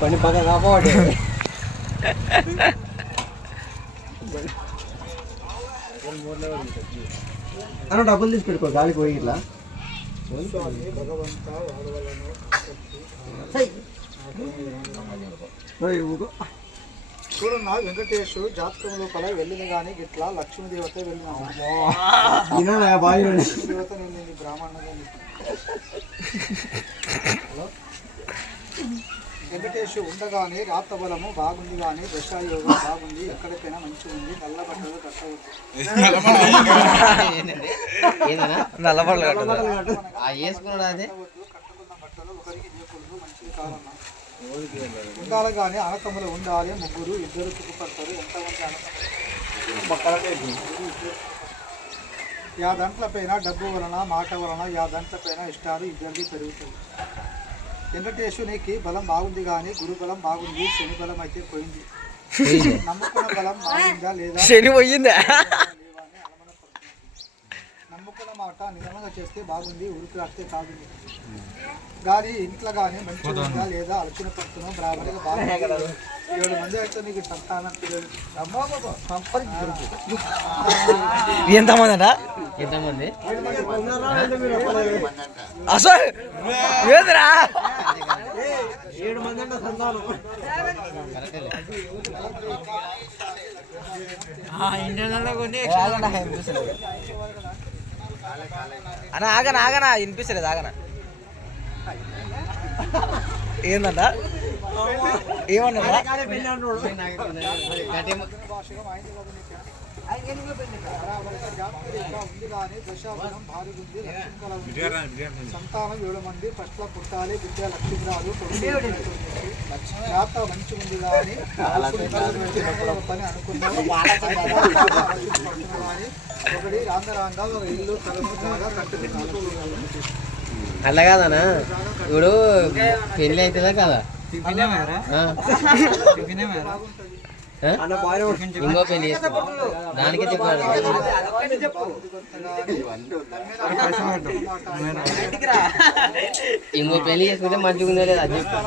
పని బాగా కాపాడు అన్న డబ్బులు తీసి పెట్టుకో గాలికి పోయి ఇట్లా భగవంత వారవలను ఓయ్ ఊగో. చూడన్నా వెంకటేశు జాతకం కల వెళ్ళింది కానీ ఇట్లా లక్ష్మీదేవత వెళ్ళినా ఈయన బాయ్ నేను నీ బ్రాహ్మణుగా హలో వెంకటేశు ఉండగానే రాత బలము బాగుంది కానీ దశాయోగం బాగుంది ఎక్కడికైనా మంచిగా ఉంది నల్ల బట్టలు కట్టవద్దు నల్లబడలు వేసుకున్నాడు అదే? కట్టుకున్న బట్టలు ఒకరికి చేయకూడదు మంచిది కాదన్నా ఉండాలి కానీ అనకములు ఉండాలి ముగ్గురు ఇద్దరు చుట్టుపడతారు ఎంతమంది అనకములు యా దంట్ల పైన డబ్బు వలన మాట వలన యా దంట్ల పైన ఇష్టాలు ఇద్దరిది పెరుగుతుంది. వెంకటేశ్వరికి బలం బాగుంది కానీ గురు బలం బాగుంది శని బలం అయితే పోయింది. నమ్ముకున్న బలం బాగుందా లేదా? శని పోయిందా. నమ్ముకున్న మాట నిజంగా చేస్తే బాగుంది ఉరుకులాడితే కాదు గాలి ఇంట్లో కానీ మంచిగా ఉందా లేదా అలచిన పడుతున్నాం బ్రాహ్మణిగా బాగా ఏడు మంది అయితే నీకు సంతానం పిల్లలు. ఎంతమంది? అంట ఎంతమంది అసలు ఏందిరా ఏడు మంది అంటే సంతానం. అన్న ఆగనా ఆగనా వినిపిస్తలేదు ఆగనా. ఏందంట? ఏమన్నా సంతానం ఏడు మంది పట్ల పుట్టాలి విద్య లక్ష్మీ రాదు జాత మంచి ఉంది కానీ పని అనుకున్నాను కానీ ఒకటి రాంగ రాంగ ఒక ఇల్లు కలము బాగా కట్టుకున్నాను అట్లా కాదనా ఇప్పుడు పెళ్ళి అవుతుందా కదా. ఇంకో పెళ్ళి చేసుకో. దానికే ఇంకో పెళ్ళి చేసుకుంటే మంచిగా ఉందా లేదా అది చెప్పు.